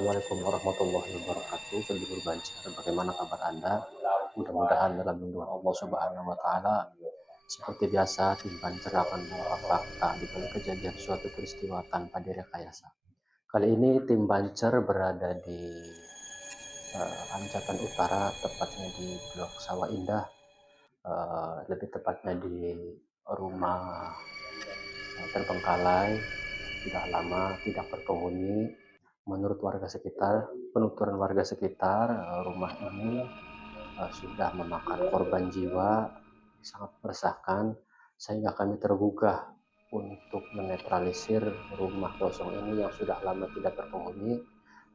Assalamualaikum warahmatullahi wabarakatuh. Sedulur Banjar, bagaimana kabar Anda? Mudah-mudahan dalam lindungan Allah Subhanahu wa taala. Seperti biasa, tim Banjar akan mengungkap fakta di balik kejadian suatu peristiwa tanpa direkayasa. Kali ini tim Banjar berada di Anjatan Utara, tepatnya di Blok Sawah Indah, lebih tepatnya di rumah terbengkalai, tidak lama, tidak berpenghuni. Menurut warga sekitar, penuturan warga sekitar, rumah ini sudah memakan korban jiwa, sangat meresahkan, sehingga kami tergugah untuk menetralisir rumah kosong ini yang sudah lama tidak berpenghuni.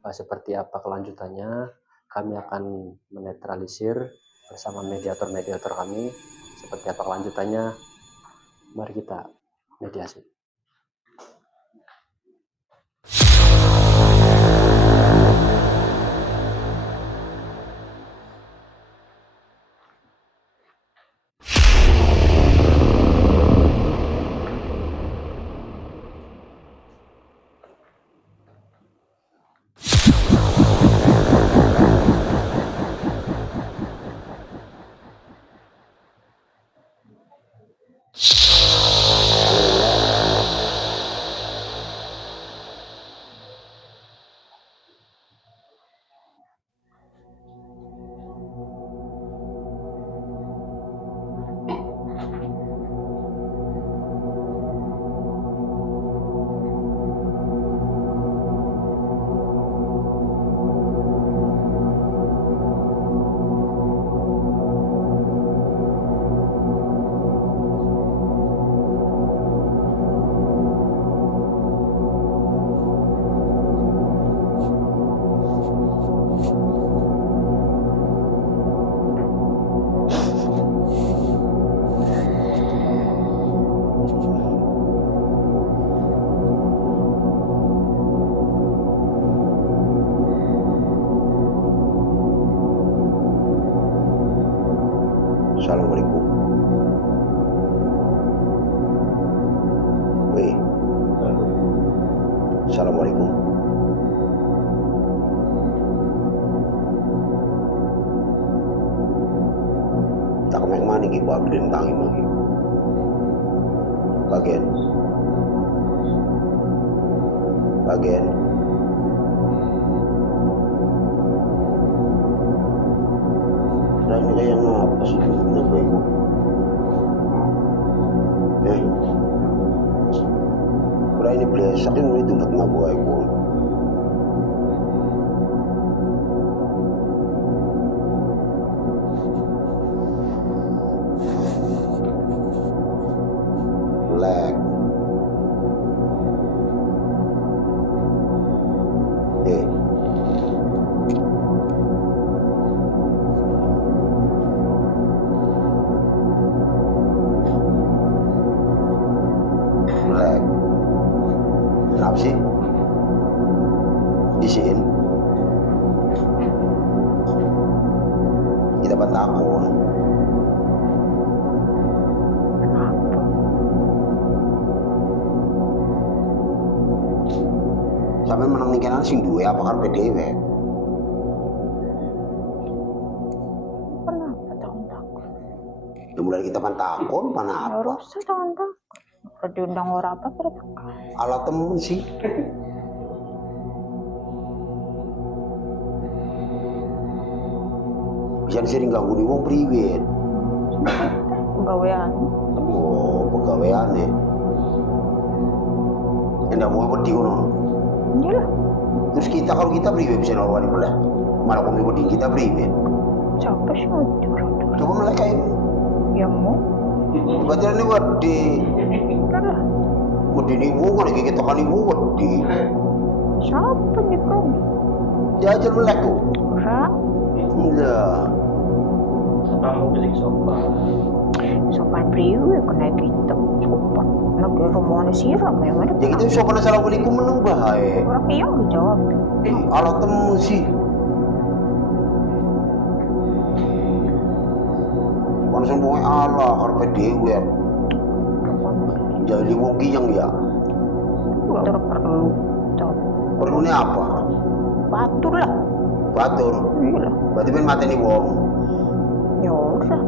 Seperti apa kelanjutannya, kami akan menetralisir bersama mediator-mediator kami. Seperti apa kelanjutannya, mari kita mediasi. Assalamualaikum. Weh. Assalamualaikum. Tak kemana mana ki buat beli tangi lagi. Bagian. Dan kayak apa sih? Kenapa ibu? Udah ini beli saking itu nggak kena buah ibu. Lag. Lag. Kenapa sih? Isiin. Kita bantakon. Sampai menang nikahan sing duwe apa kan PDW? Kenapa tahun takut? Ya mulai kita bantakon, mana apa? Harus tahun takut. Kalau diundang orang apa pada takut? Alat temen sih. Bisa sering ganggu di wong priwet. Pegawaian. Oh, pegawaian ya. Enggak mau wedi ngono. Iyalah. Terus kita kalau kita priwet bisa nawari malah. Malah kami wedi kita priwet. Siapa sih mau curang? Coba mereka ini. Ya mau. Berarti ini wedi. Iyalah. Wedi nih wong kan kita kan ibu wedi. Siapa nih kau? Jajan melek kok. Orang. Iya. Kamu beli sopan. Sopan priwe kena kita. Sopan. Lagi rumahnya siram ya mana? Ya kita sopan assalamualaikum menang bahaya. Orang yang dijawab. Alat temu sih. Langsung pokoknya Allah karpe dewe. Jadi wong kiyang ya. Gak perlu. Perlunya apa? batur lah. Batur. Iya lah. Berarti ben mateni wong. Ya udah.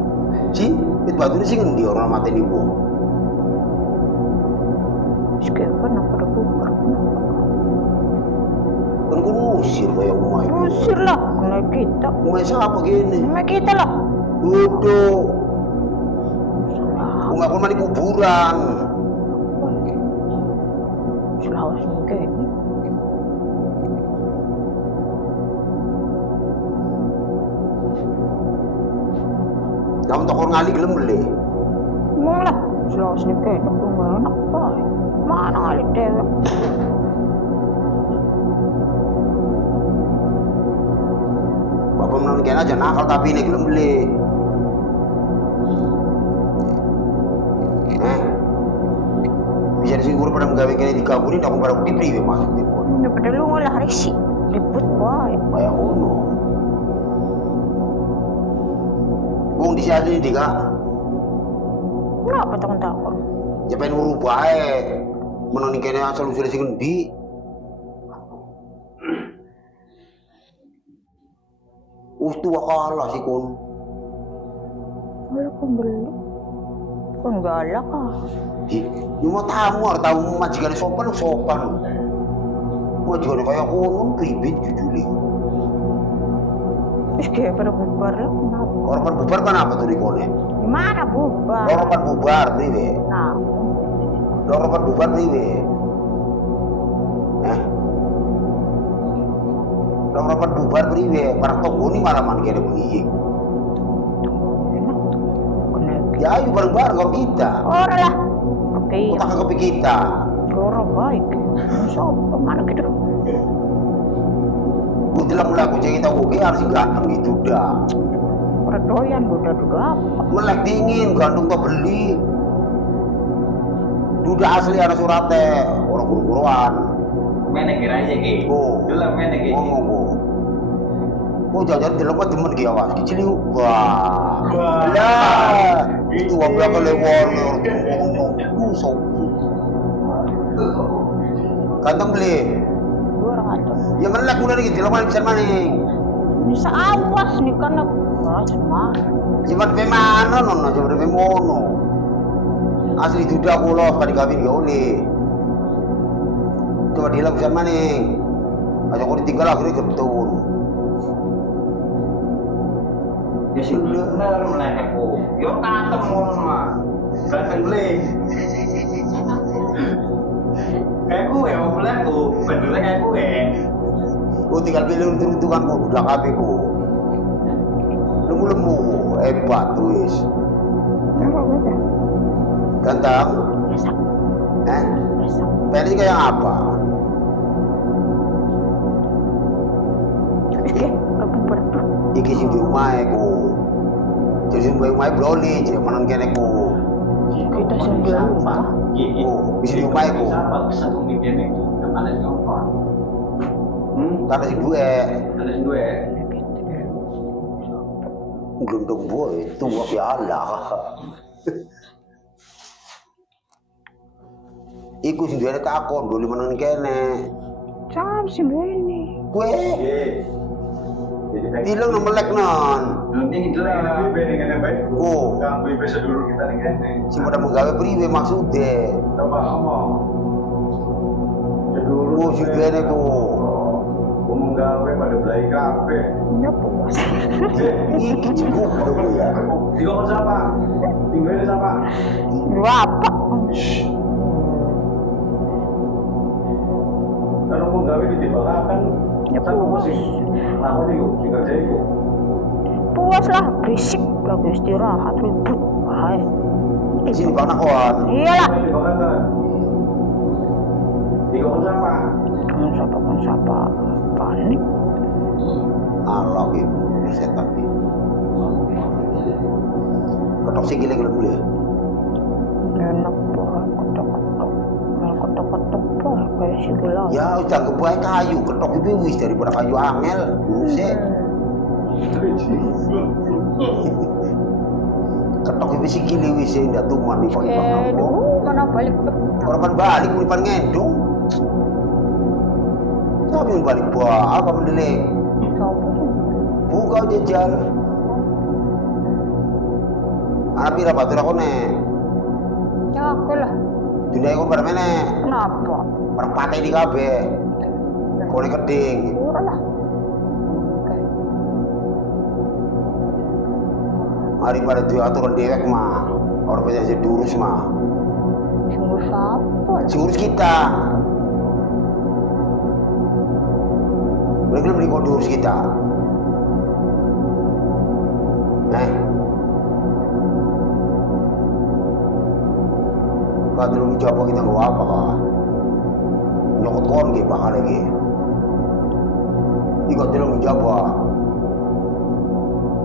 Si, pit batur sih ngendi orang mateni wong. Sekarang apa ada bubar? Kan ku ngusir kayak umay. Usir lah, kena kita. Umay siapa gini? Kena kita lah. Duduk. Umay aku mah di kuburan. Selawas mungkin. Kamu tokor ngali gelem beli. Mau lah, selawas mungkin. Aku nggak enak pak. Mana kali dewek? Bapak menang kena aja nakal tapi ini gelem beli. Bisa disinggur pada menggawe kene di kabur ini aku pada di priwe masuk di pon. Ya pada lu ngolah risi. Ribut baik. Kayak ono. Wong di sini di kak. Kenapa takon-takon? Ya pengen merubah menang kene asal usul sing endi. Tua kalah sih kun. Kalau pembeli. Kan galak ah. Cuma tamu harus tahu majikan sopan sopan. Majikan kayak konon pribit jujuli. Terus kayak pada bubar lah. Kenapa? Korban bubar kan apa tuh di kone? Gimana bubar? Korban bubar priwe. Nah, Korban bubar priwe. Korban bubar priwe. Para toko ini malah man kene begini. Ya ayo bareng-bareng kalau kita. orang lah. Oke. Utak ke kita. Orang baik. So, kemana gitu? Gue bilang lagu kita oke harus ganteng gitu dah. Perdoyan udah apa? Melek dingin, gantung tuh beli. Duda asli ada suratnya, orang guru-guruan. Mana kira aja ki? Oh, Dulu mana ki? ngomong kok. Oh jajan di lemah temen dia awas, kecil yuk. Wah, lah, itu wabla kelewon, ngomong, sok. Kantong beli. Dua orang aja. Ya melek udah nih, di lemah bisa maning. Bisa awas nih karena semua. Cuman pemana nona, cuman pemono. Asli duda kulo, sekali kawin gak boleh. Coba dia bisa maning. Aja kau ditinggal akhirnya ketun. Ya sih bener melek aku. Yo kantem ngono mah. Ganteng beli. Kayak gue mau beli aku, benernya kayak gue. Gue tinggal pilih untung-untungan gue udah kabeh gue. Lemu-lemu, hebat tuh wis. Apa beda? Ganteng, Bisa. Bisa. pengen kayak apa? Oke, aku berdua. Iki sing di rumah ku. Jadi sing di rumah broli, jadi menang kene ku. Kita sendiri. Oh, bisa di rumah ku. Bisa tuh mikir nih. Ada sih kawan. Karena si gue, Ada sih gue. gendong boy, tua piala. Iku sing duwe takon, dulu menang kene. Cam sendiri. Gue, bilang nomor lek non. Nanti jelas. Dengan baik. Oh, Kamu bisa dulu kita nih. si pada menggawe priwe maksudnya. Coba ngomong. Dulu Oh, si bene ku. Ngomong gawe pada belai kafe. Ya puas. Iki cukup dong ya. Tinggal siapa? Tinggalnya siapa? Dua apa? Kalau ngomong gawe di kan. Ya Satu puas. musik. Kenapa nih kok? Tinggal jadi kok. Puas lah, berisik lagi istirahat ribut. Hai. Sini bang kawan. Iyalah. Di bawah kan. Tinggal siapa? Kan siapa? Panik. Allah gitu, setan gitu. Ketok sih gila gila boleh. Enak banget kotok-kotok. Main kotok-kotok pun kayak si gila. Ya udah kebuai kayu, ketok itu wis daripada kayu angel. Buset. Ketok itu sih gila wis ndak tuman di pagi-pagi. Mana balik tuh? Orang kan balik di pan ngedung. kami balik buah apa mendelik. Sopo tuh? Buka jajal. Anak pira batur aku nek. Ya aku lah. Dunia aku pada mana? Kenapa? Perpate di kabeh. Kone keding. Kurang lah. Oke. Mari pada diaturan dewek mah. Orang bisa durus mah. Sungguh siapa? Urus kita. Mereka beli kode urus kita. Kalau dulu coba kita nggak apa kah? Nyokot kon gitu bakal lagi. Iko dulu coba.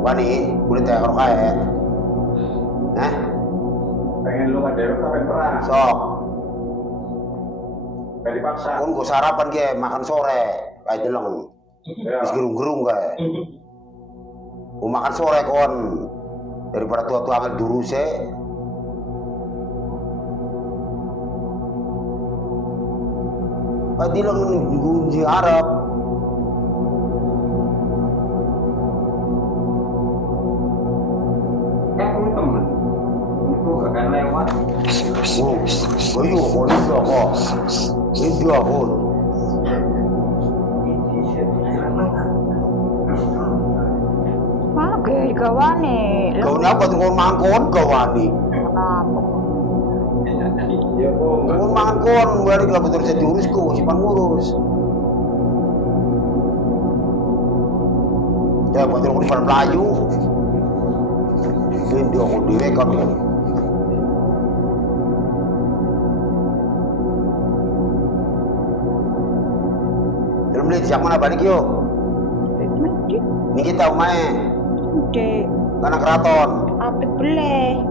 Wani, boleh tanya kaya. Pengen lu ngadewek sampai perang. Sok. Kayak dipaksa. Kon gue sarapan ge makan sore. Kayak deleng. Ya. Wis gerung-gerung kayak. Gue makan sore kon. Daripada tua-tua ambil duruse. Kayak deleng gunji Arab. Aku temen. Itu gak akan lewat. Ayo, kon itu kok. Itu aku. Oke, gawane. Kau ni apa tu kau makan kon kau wani? Kenapa? Ya kok. Kau makan kon, bari kalau betul saya diurus kau, si pengurus. Ya, betul kau di depan Melayu. Ini aku direkam ya. Belum lihat siapa mana balik yuk. Mesti. Ini kita umai, Dek. karena keraton. Apik beli.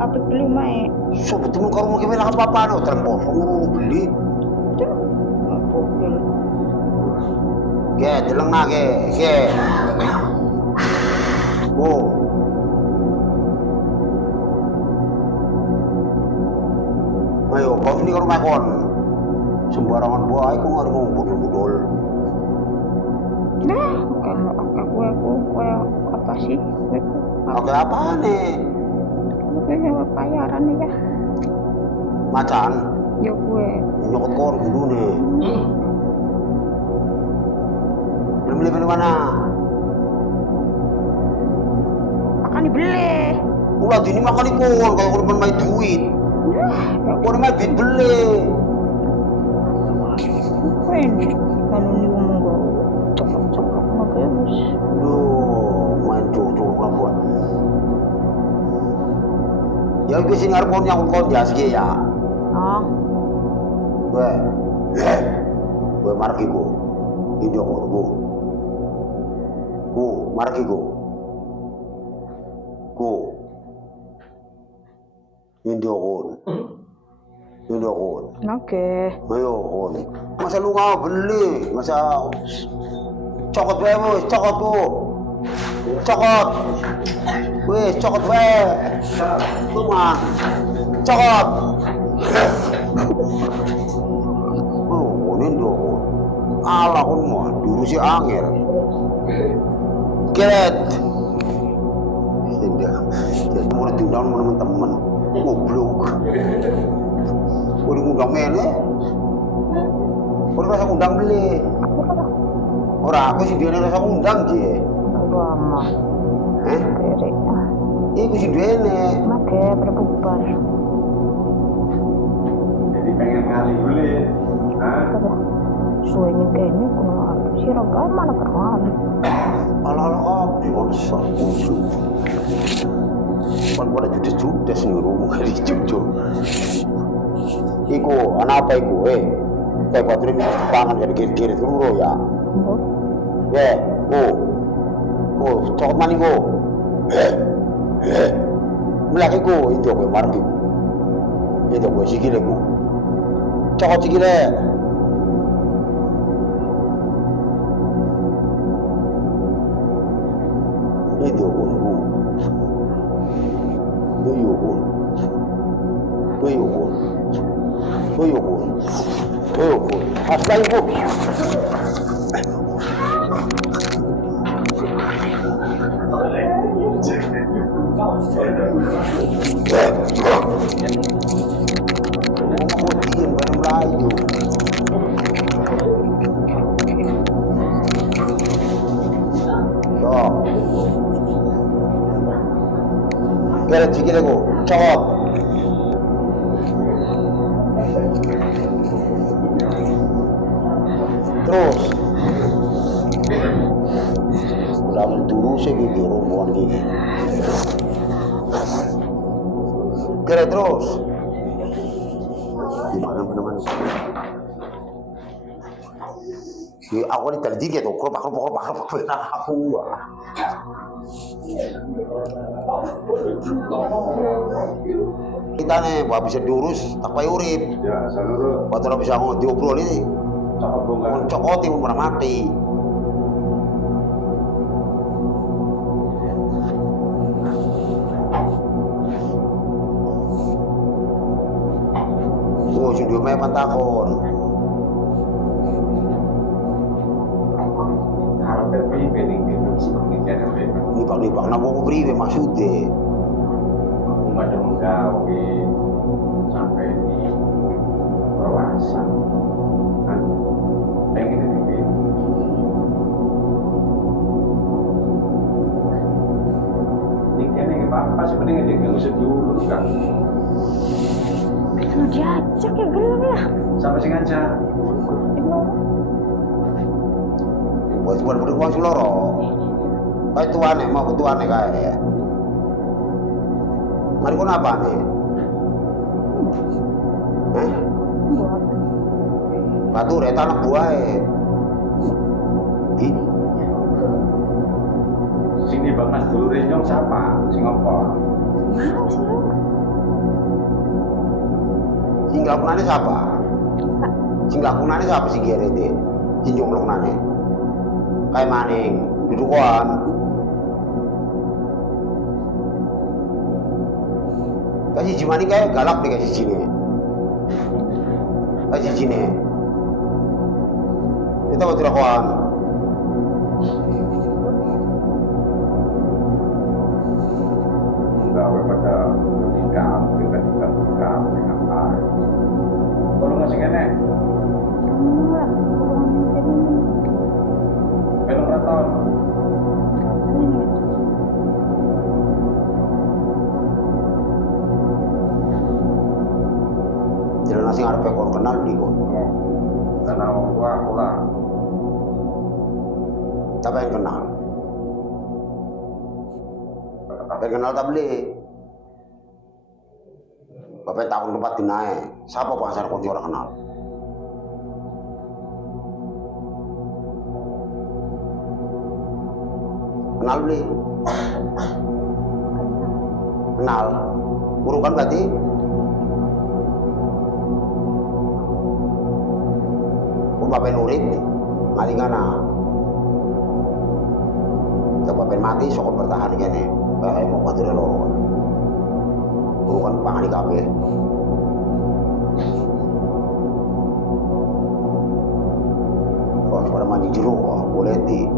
Apik beli mae. So betul kau mau kemana apa-apa no, terpos, ngurung beli. Tuh. Apa beli? Ke, deleng na ke. Oh. Ayo, kau ini ke rumah kon. Sembarangan buah, aku nggak mau budul-budul. Nah, kalau aku apa sih? Oke apa nih? Oke, bayaran ya. Macan, Ya gue. nyokot kon kudu nih. Belum beli mana? Akan dibeli. Ulah ini makan ikon, kalau kau main duit. Kau main duit beli. Apa ini? Kalau ini ngomong gue coklat-coklat bagus. Duh, main cocok lah buat. Ya gue sini harus yang kau jasi ya. Ah, Gue marki gue. Ini aku gue marki gue. Ini aku. oke. Ayo, masa lu nggak beli, masa cokot bos, cokot bu, cokot, wes cokot lu mah, cokot. Ini dong, ala kun mah, dulu si angin, get, tidak, jadi mau diundang teman-teman, goblok. Udah ngundang mene, udah rasa ngundang beli. Orang aku sih dia rasa ngundang je. Bodo amat. Kere. Iku sih dia nih. Oke, berbubar. Jadi pengen kali beli. Suenya kayaknya kenal si Rogai mana kenal. Ala-ala kopi, konser, kusuk. Pada judes-judes nih rumah kali jujur. Iku, anak apa iku? Kayak baterai minum pangan kayak dikir-kir itu bro ya. Cokot mani go. Melaki go, itu gue marki go. Itu gue sikile go. Cokot sikile. Itu gue. Tuyukun. Tuyukun. Tuyukun. Asla ibu. Kutin pada Melayu. So. Kira cikir aku. Cawat. Terus udah dulu sih gigi rombongan gigi kira terus gimana teman-teman si aku ini tadi gitu keropak aku kita nih buat bisa diurus tak payah urip Ya, seluruh buat orang bisa diobrol ini cakap bongkar. mencokoti pernah mati. Oh, sudah main pantakon. Harap PPIP ning seperti kene wae. Nibak-nibak napa ku priwe maksude? Aku nggak ada menggawe sampai di perwasan. Kan? Kayak gitu nih. Ini kene apa sebenarnya dia nggak usah dulu kan? Lu diajak ya gelang lah. Sampai sing aja. Buat berdua suloro. Kayak tuane mau ketuane kayak. Mari kono apa nih? Batu reta anak buah Di Sini Bang Mas dulu renyong siapa? Sing apa? Mau sih lu. sing lakunane siapa? Sing lakunane siapa sing kira itu? Sing jomblok nane. Kayak maning dudukan. Kasih jimani kayak galak nih kasih sini. Kasih sini. Kita mau tirakuan. Gawe pada nikah, kita nikah dengan apa? Kalau nggak sih kene, Enggak, kurang jadi belum tahun. ini. Jalan nasi ngarepe kon kenal di kon. Karena orang tua aku lah. Siapa yang kenal? Siapa yang kenal tak beli? Bapak tahun tempat dinaik. Siapa bangsa kunci orang kenal? Kenal beli? Kenal. Urukan berarti? Bapak nurit, ngalingana. Bapak mati, sokon bertahan gini. Kayak mau bantu dia loro. Urukan pangan di kafe. Kalau pada mandi jeruk, boleh di.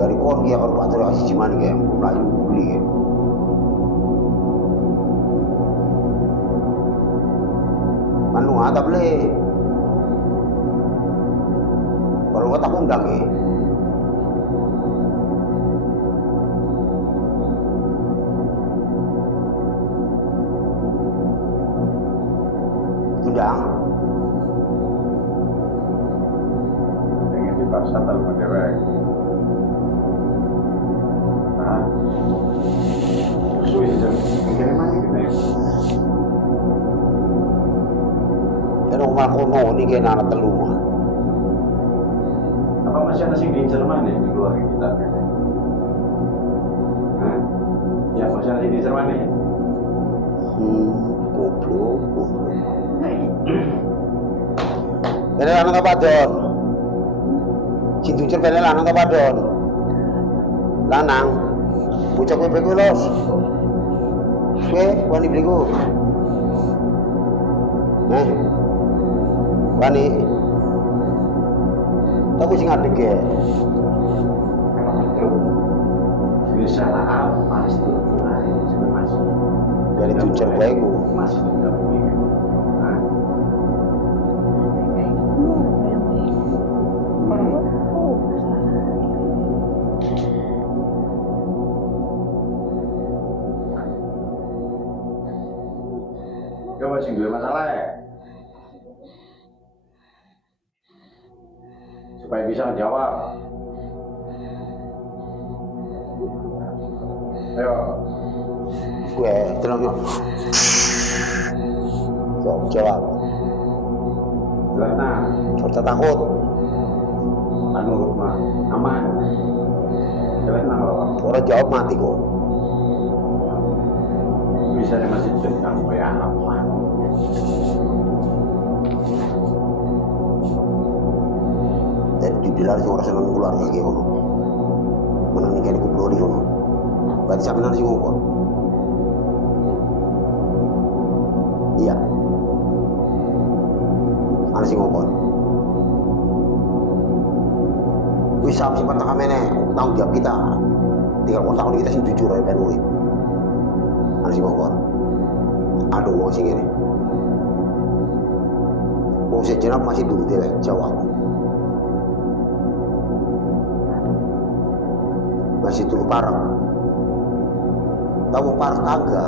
Dari kon dia kalau bantu dia kasih ciman kayak Melayu beli. Anu ada beli. Kalau nggak tak undang ya. Undang. Pengen di pasar sama dewek. Nah, suwi jam kene mah gini. Pero umah kono ini kayak anak telu mah. Apa masih ada sing di Jerman ya di keluarga kita? Hah? Ya masih ada sing di Jerman ya? Goblok. Ini anak apa don? Si tujuh ini anak apa don? Lanang. Bocah kowe los. Kowe wani beliku. Wani. Aku sing ngadeg ya. Bisa lah apa itu sudah masuk Dari tuncer kowe ku. masuk ke dalam ini. Coba sih dua masalah ya. Supaya bisa menjawab. Ayo. Kowe tenang yo. Jawab. Jelas nah. Kita takut. Menurut mah aman. Jelas nah kalau Orang jawab mati kok. bisa masih tentang supaya aman. Dan dibilang sih orang senang keluarga kayak ngono. Menang nih kayak kubro di ngono. Berarti sampe nanti ngomong. Iya. Ana sing ngomong. Wis sampe patah kamene, tanggung jawab kita. Tinggal kontak kita sing jujur ae ben urip. Ana sing ngomong. Aduh wong sing ngene. Wong sejenap masih dulu dewek jawab. Masih dulu parah. Tahu parah tangga.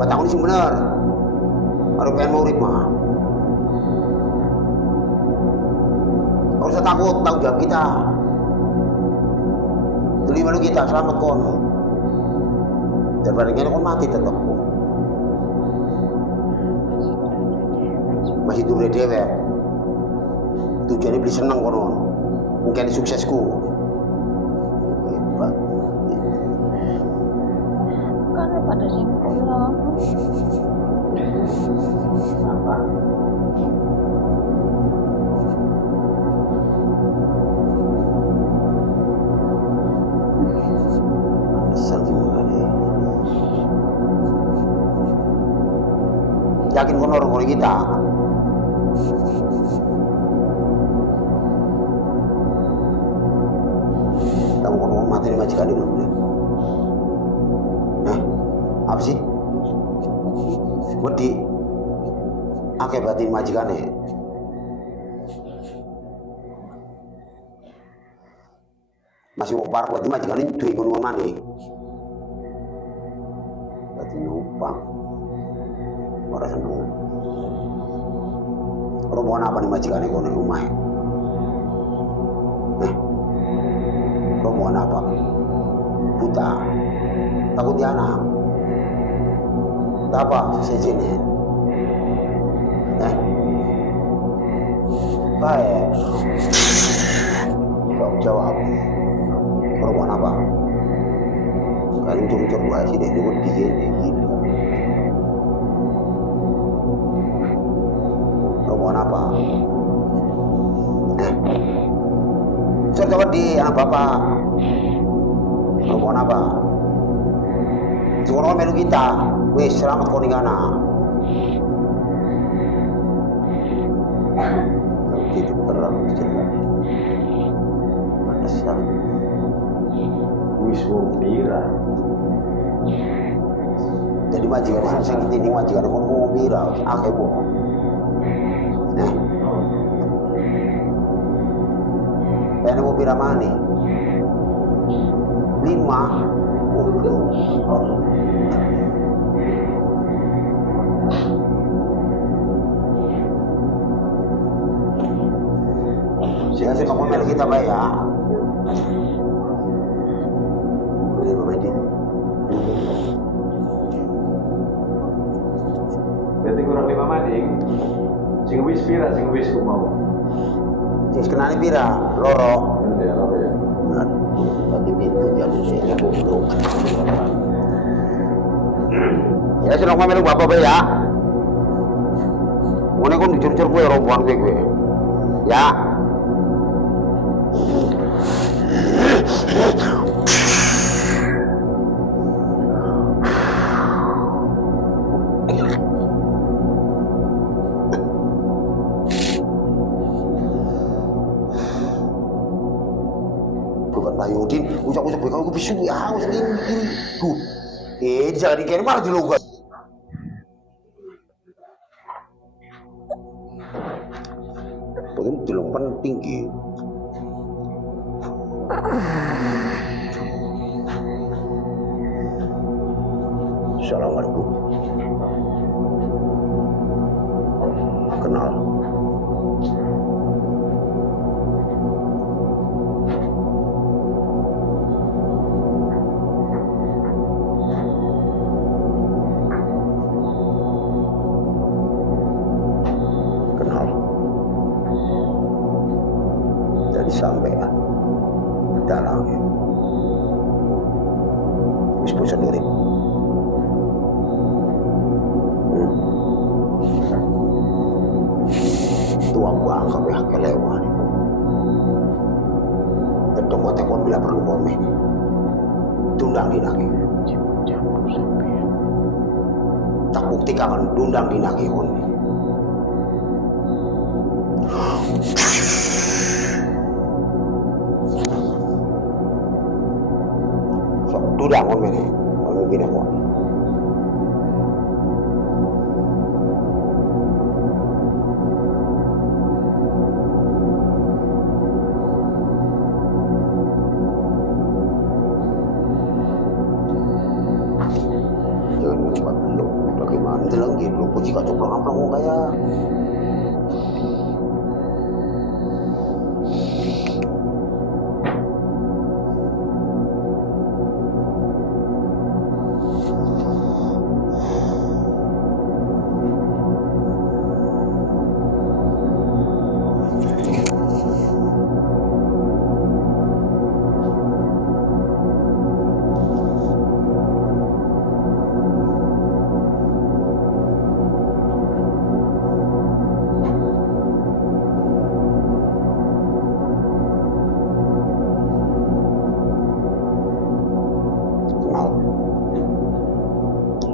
Batang ini sih bener. Harus pengen mau urip mah. Kalau usah takut, tanggung jawab kita. Beli malu kita, selamat kon. Daripada kena kon mati tetap. Masih dulu dewek. Tujuannya beli seneng konon. Mungkin suksesku. Hebat. Kan pada simpulnya. Apa? Asal gimana deh. Yakin kono orang kita. Tahu kono mati di majikan ini belum? Apa sih? Wedi. Akeh batin majikane. Masih mau parah berarti majikane duwe ngono maneh. Berarti numpang. Ora seneng. Rombongan apa nih majikane kono omahe? Rombongan apa? Buta. Takut dia anak. Apa sejenis? Baik. Jawab. Perempuan apa? Kali turun gua sih deh, ikut bikin gitu. Perempuan apa? Coba di anak bapak. Perempuan apa? Cuma melu kita. Wis selamat kau ningana. Hidup terang jelas. Pantesan. Wis wong pira. Jadi majikan sing ini majikan kon mau mira akeh po. Bene mau pira mani? 5. Siapa sih mau melu kita baik ya? Boleh bermain. Berarti kurang 5 mading. Sing wis pira sing wis ku mau. Sing kenali pira? Loro. Ya loro ya. Nah, bagi pintu jadi saya goblok. Ya sudah mau melu bapak baik ya. Ngene kon dicur-cur kowe rombongan kowe. Ya. kan Bayudin, ucap-ucap kau aku bisu ya, aku sendiri mikir. Tuh, jangan dikira malah dilogat. Itu belum penting gitu. Assalamualaikum. Kenal. Kenal. Jadi sampai ya, dalangnya. Ispu sendiri. Tua buang kami hak kelewan. Ketemu tekon bila perlu kami. Tundang dinaki. Tak bukti kawan tundang dinaki kon. Sok tundang kon mene. Kami bina kon. Bagaimana dalam gitu, kau jika coba apa mau kaya?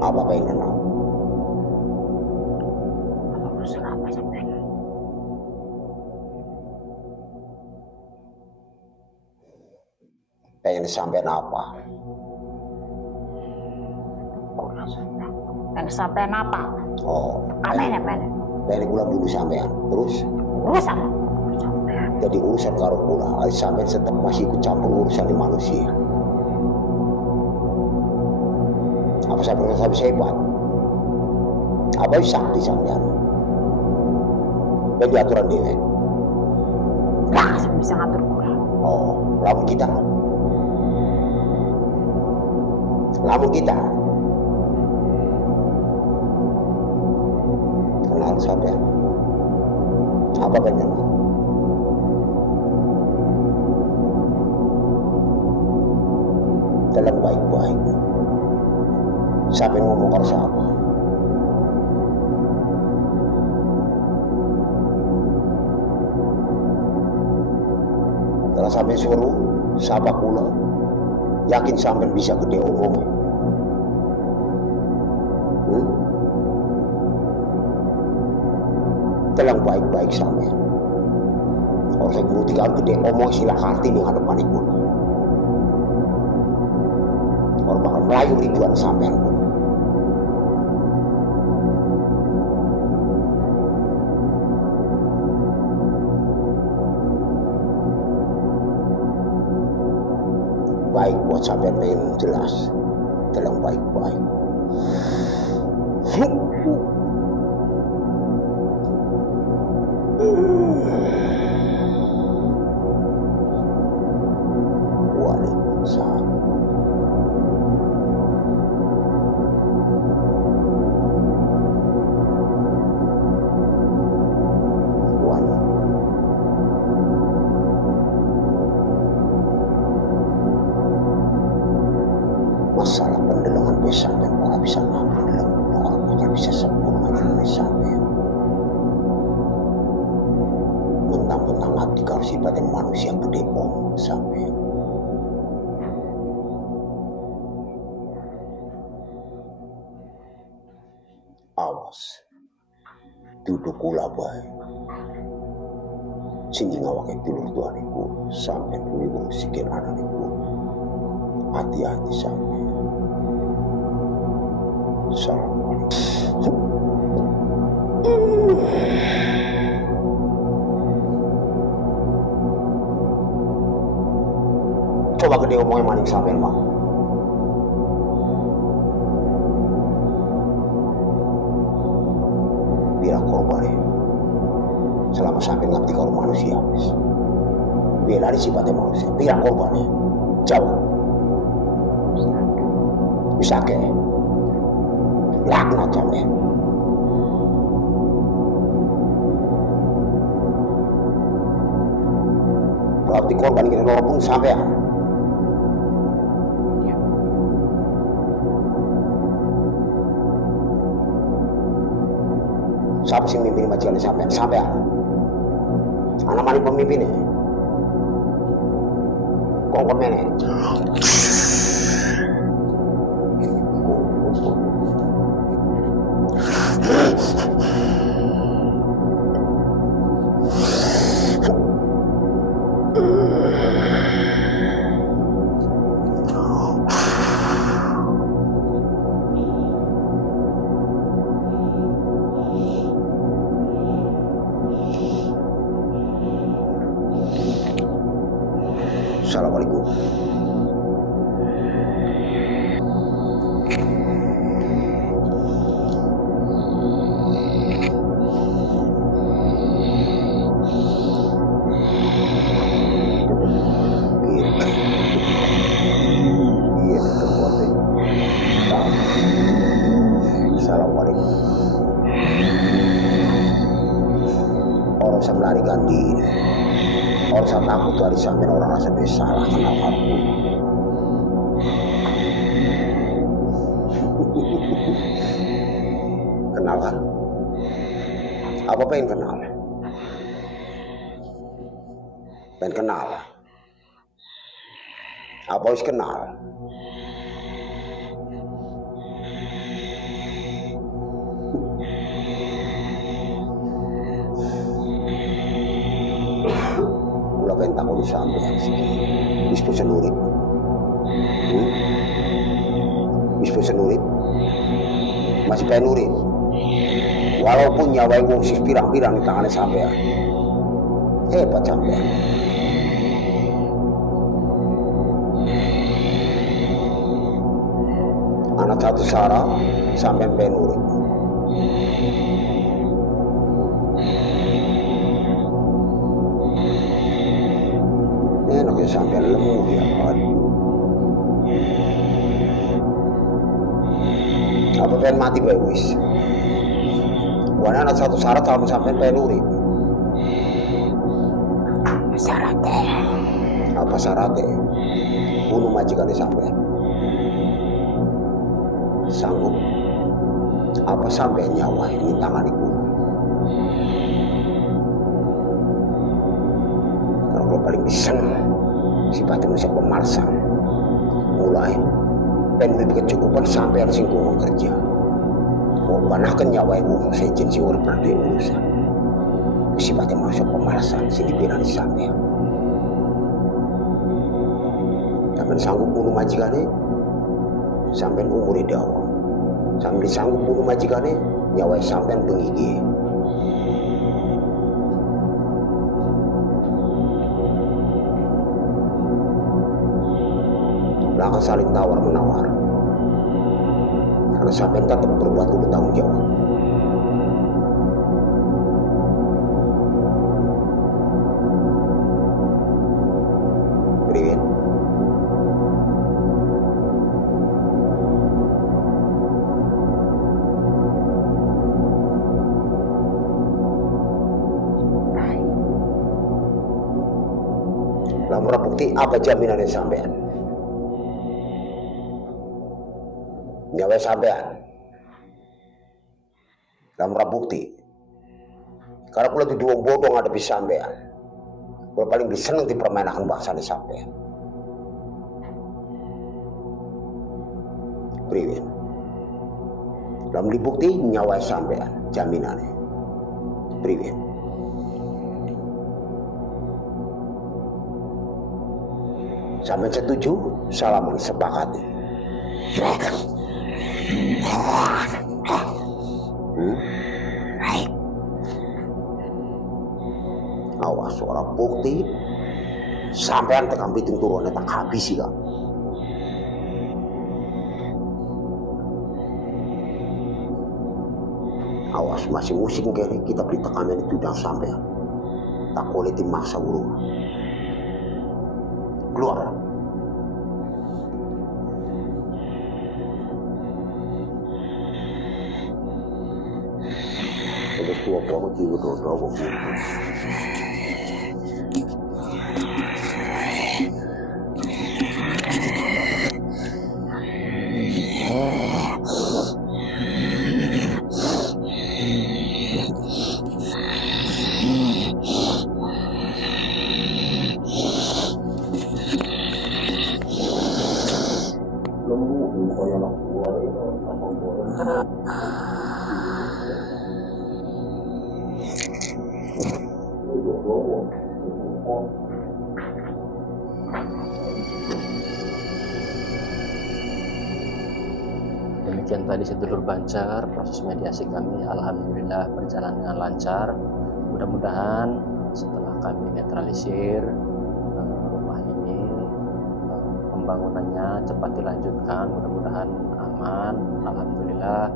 Apa pengen kenal? Urusan apa sampai? Pengen sampean apa? Pengen sampean apa? Oh, Apa pengen pulang dulu sampean. Terus? Urusan sampean. Jadi urusan karo pula. Sampean tetap masih ikut campur urusan di manusia. Apa sampean habis hebat? Apa sakti sampean? Jadi aturan dewe. Nah, saya bisa ngatur kula. Oh, lamun kita. Lamun kita. Kenal sampean. Apa pengen? Dalam baik-baik. Sampai ngomong karo siapa? Kalau sampai suruh, siapa kula, yakin sampai bisa gede omong. Telang baik-baik sampai. Kalau saya buktikan gede omong silakan nih hadapan ibu. Orang bakal melayu ribuan sampai pun. Baik buat sampean pengen jelas dalam baik-baik. Waalaikumsalam. Masalah pendelangan besar dan para bisa ngambil dalam orang bakal bisa sempurna dengan sampai mentang-mentang abdi kau sifatnya manusia gede om sampai awas duduk kula baik sing ngawake dulur tuaniku sampai wiwung sikil ananiku. Hati-hati sampai. Assalamualaikum. Coba gede omongnya maning sampean mah. Biar korban selama sampai ngabdi karo manusia. Biar dari sifatnya manusia. Biar korban jauh. Bisa ke laknat sampean. Ngabdi korban kita walaupun sampean. Siapa sih mimpin majikan sampean? Sampean. Anak mani pemimpinnya. Kok kemana? Assalamualaikum. Iya, kekuatan. Assalamualaikum. Orang saya melarikan diri. Orang saya takut dari sampai orang rasa bersalah kenal aku. Kenal kan? Apa pengen kenal? Pengen kenal? Apa harus kenal? Pengen takut sampai bispo senurit masih pengen nurit walaupun nyawa yang ngungsis pirang-pirang di tangannya sampai hebat sampai anak satu sarah sampai pengen nurit. Enak ya sampai lemu ya. Aduh. Apa pengen mati bae wis. Buana anak satu syarat sama sampai pengen urip. Syaratnya. Apa syaratnya? Bunuh majikannya sampai. Sanggup. Apa sampai nyawa ini tangan ibu. Kalau paling bisa sifatnya manusia pemalsan mulai pengen kecukupan sampai harus singgung kerja mau panahkan nyawa ibu saya jensi orang berdua urusan sifatnya manusia pemalsan sini bilang sampai tapi sanggup bunuh majikannya sampai umur dawa sampai sanggup bunuh majikannya nyawa sampai pengigih. Akan saling tawar-menawar karena sampai tetap berbuat kudu tanggung jawab. Priwet. Lamun bukti apa jaminannya sampean? Nyawa sampean dalam bukti karena kalau itu dua bodoh ngadepi sampean kalau paling seneng dipermainkan bahasanya sampean priwet dalam dibukti nyawa sampean jaminannya priwet Sampai setuju, salaman sepakat. Awas orang bukti sampean tekan pitung turunnya tak habis ya. Awas masih musik kere kita beli tekanan itu udah sampai tak boleh dimaksa burung. Keluar. Ada tua poro juga dodo. Demikian tadi sedulur Bancar, proses mediasi kami alhamdulillah berjalan dengan lancar. Mudah-mudahan setelah kami netralisir rumah ini, pembangunannya cepat dilanjutkan, mudah-mudahan aman. Alhamdulillah.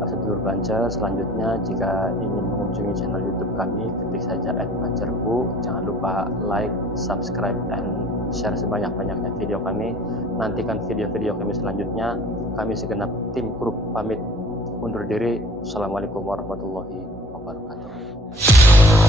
Sedulur Bancar, selanjutnya jika ingin mengunjungi channel YouTube kami, ketik saja @bancarku. Jangan lupa like, subscribe, dan share sebanyak-banyaknya video kami. Nantikan video-video kami selanjutnya. Kami segenap tim grup pamit undur diri. Assalamualaikum warahmatullahi wabarakatuh.